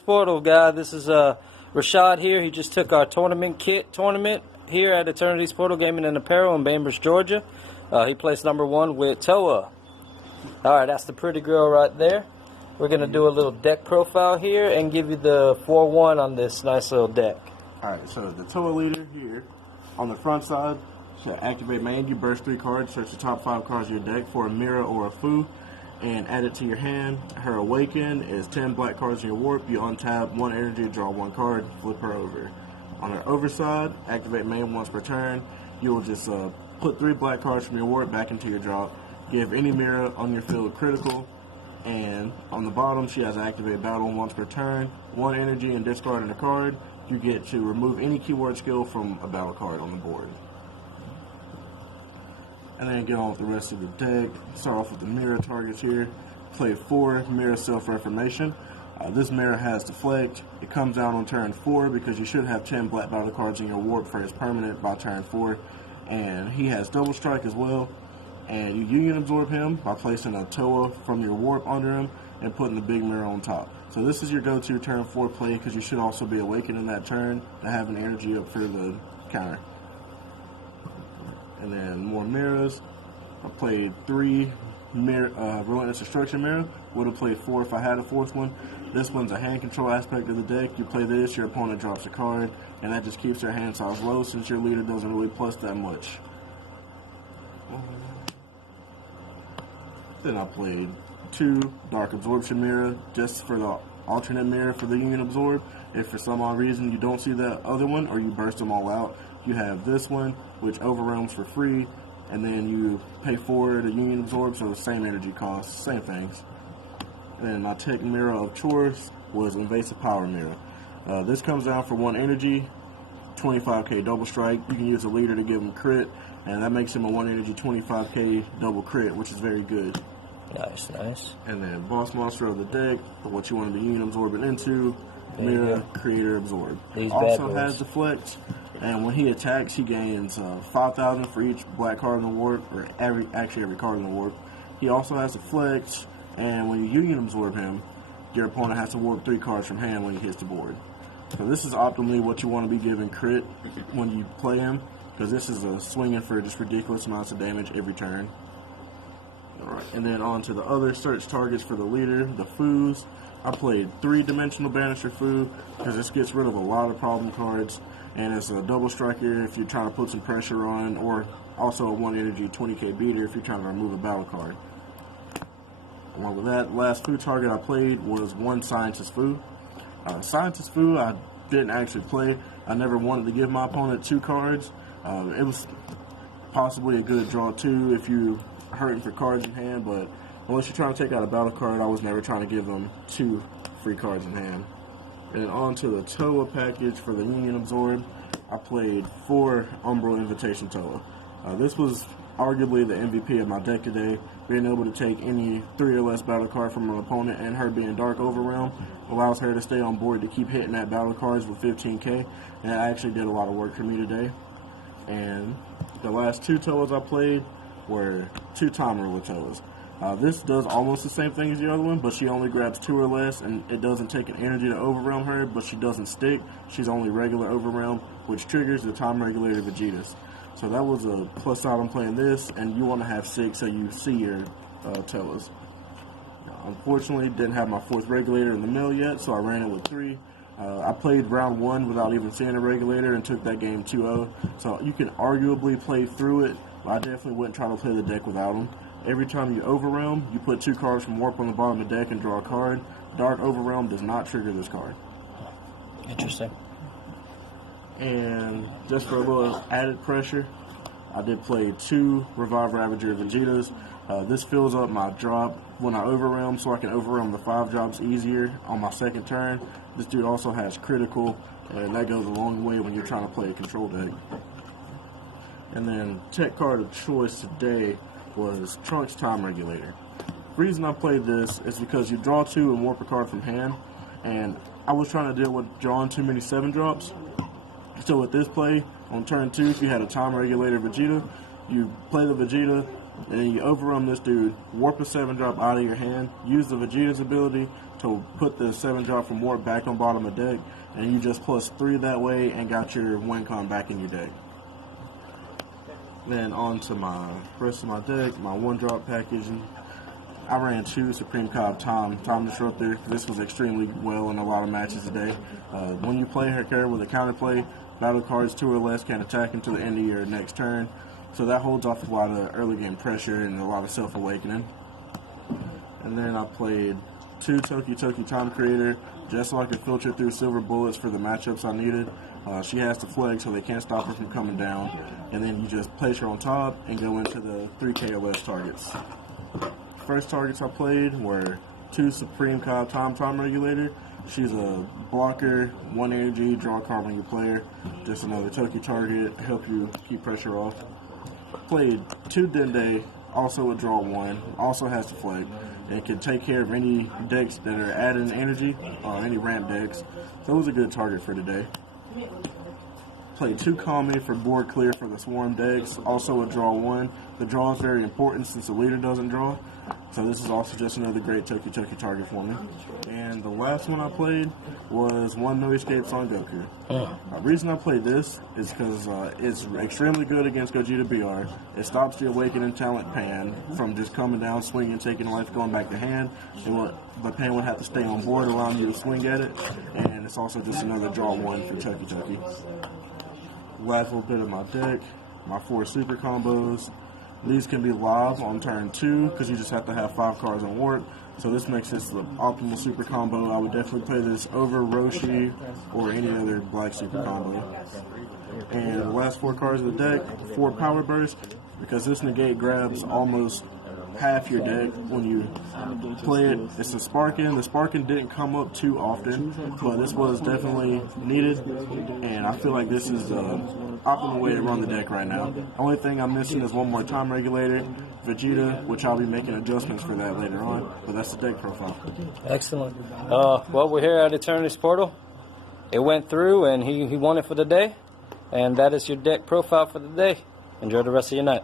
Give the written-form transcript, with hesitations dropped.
Portal guy, this is Rashad here. He just took our tournament here at Eternity's Portal Gaming and Apparel in Bainbridge, Georgia. He placed #1 with Towa. Alright, that's the pretty girl right there. We're going to do a little deck profile here and give you the 4-1 on this nice little deck. Alright, so the Towa leader here, on the front side, to activate main, you burst 3 cards, search the top 5 cards of your deck for a mirror or a foo, and add it to your hand. Her awaken is 10 black cards in your warp. You untap 1 energy, draw 1 card, flip her over. On her overside, activate main once per turn. You will just put 3 black cards from your warp back into your drop. Give any mirror on your field critical. And on the bottom, she has activate battle once per turn. 1 energy and discarding a card. You get to remove any keyword skill from a battle card on the board. And then get on with the rest of the deck. Start off with the mirror targets here. Play 4 mirror self-reformation. This mirror has deflect. It comes out on turn 4 because you should have 10 black battle cards in your warp for his permanent by turn 4. And he has double strike as well. And you union absorb him by placing a Towa from your warp under him and putting the big mirror on top. So this is your go-to turn 4 play because you should also be awakening that turn to have an energy up for the counter. And then more mirrors. I played 3 Relentless Destruction mirror. Would have played 4 if I had a 4th one. This one's a hand control aspect of the deck. You play this, your opponent drops a card, and that just keeps their hand size low since your leader doesn't really plus that much. Then I played 2 Dark Absorption mirror just for the alternate mirror for the Union Absorb. If for some odd reason you don't see that other one or you burst them all out, you have this one, which overwhelms for free, and then you pay for the Union Absorb, so the same energy cost, same things. And then my tech mirror of choice was Invasive Power mirror. This comes down for 1 energy, 25k double strike. You can use a leader to give him crit, and that makes him a 1 energy 25k double crit, which is very good. Nice, nice. And then boss monster of the deck, for what you want to be Union Absorbing into, mirror, creator, absorb. Also has deflect. And when he attacks, he gains 5,000 for each black card in the warp, or actually every card in the warp. He also has deflect, and when you Union Absorb him, your opponent has to warp 3 cards from hand when he hits the board. So this is optimally what you want to be giving crit when you play him, because this is a swinging for just ridiculous amounts of damage every turn. Alright, and then on to the other search targets for the leader, the foos. I played 3-dimensional Banisher Foo, because this gets rid of a lot of problem cards. And it's a double striker if you're trying to put some pressure on, or also a 1 energy 20k beater if you're trying to remove a battle card. Along with that, last Foo target I played was 1 Scientist Foo. Scientist Foo I didn't actually play. I never wanted to give my opponent 2 cards. It was possibly a good draw too if you're hurting for cards in hand, but unless you're trying to take out a battle card, I was never trying to give them 2 free cards in hand. And on to the Towa package for the Union Absorb. I played 4 Umbral Invitation Towa. This was arguably the MVP of my deck today. Being able to take any 3 or less battle card from an opponent and her being Dark Overwhelm allows her to stay on board to keep hitting that battle cards with 15k. And that actually did a lot of work for me today. And the last 2 Towas I played were 2 Time Ruler Towas. This does almost the same thing as the other one, but she only grabs 2 or less, and it doesn't take an energy to overwhelm her, but she doesn't stick. She's only regular overwhelm, which triggers the time regulator Vegetas. So that was a plus side on playing this, and you want to have 6 so you see your Towas. Unfortunately, didn't have my 4th regulator in the mail yet, so I ran it with 3. I played round 1 without even seeing a regulator and took that game 2-0. So you can arguably play through it, but I definitely wouldn't try to play the deck without them. Every time you Overwhelm, you put 2 cards from Warp on the bottom of the deck and draw a card. Dark Overwhelm does not trigger this card. Interesting. And just for a little added pressure, I did play 2 Revive Ravager Vegetas. This fills up my drop when I Overwhelm, so I can Overwhelm the 5 drops easier on my 2nd turn. This dude also has critical, and that goes a long way when you're trying to play a control deck. And then tech card of choice today was Trunks Time Regulator. The reason I played this is because you draw 2 and warp a card from hand, and I was trying to deal with drawing too many 7 drops. So with this play, on turn 2, if you had a Time Regulator Vegeta, you play the Vegeta, And then you overrun this dude, warp a 7-drop out of your hand, use the Vegeta's ability to put the 7-drop from warp back on bottom of deck, and you just +3 that way and got your win con back in your deck. Then on to my rest of my deck, my 1-drop packaging. I ran 2 Supreme Cobb Time Disruptor. This was extremely well in a lot of matches today. When you play her character with a counterplay, battle cards 2 or less can attack until the end of your next turn. So that holds off a lot of early game pressure and a lot of self-awakening. And then I played 2 Toki Time Creator just so I could filter through silver bullets for the matchups I needed. She has to flag so they can't stop her from coming down. And then you just place her on top and go into the 3 KOS targets. First targets I played were 2 Supreme Cobb Time Regulator. She's a blocker, 1 energy, draw a card when you play her. Just another Toki target, help you keep pressure off. Played 2 Dende, also a draw 1, also has to flag. It can take care of any decks that are adding energy, any ramp decks. So it was a good target for today. Played 2 Kame for board clear for the swarm decks, also a draw 1. The draw is very important since the leader doesn't draw. So this is also just another great Toki target for me. And the last one I played was 1 No Escapes on Goku. The reason I played this is because it's extremely good against Gogeta BR. It stops the Awakening Talent Pan from just coming down, swinging, taking life, going back to hand. The pan would have to stay on board, allowing you to swing at it. And it's also just another draw 1 for Toki. Last little bit of my deck, my 4 super combos. These can be live on turn 2 because you just have to have 5 cards on warp. So this makes this the optimal super combo. I would definitely play this over Roshi or any other black super combo. And the last 4 cards of the deck, 4 power bursts, because this negate grabs almost half your deck when you play it. It's a Sparkin. The Sparkin didn't come up too often, but this was definitely needed, and I feel like this is the optimal way to run the deck right now. The only thing I'm missing is 1 more time regulator, Vegeta, which I'll be making adjustments for that later on, but that's the deck profile. Excellent. Well, we're here at Eternity's Portal. It went through, and he won it for the day, and that is your deck profile for the day. Enjoy the rest of your night.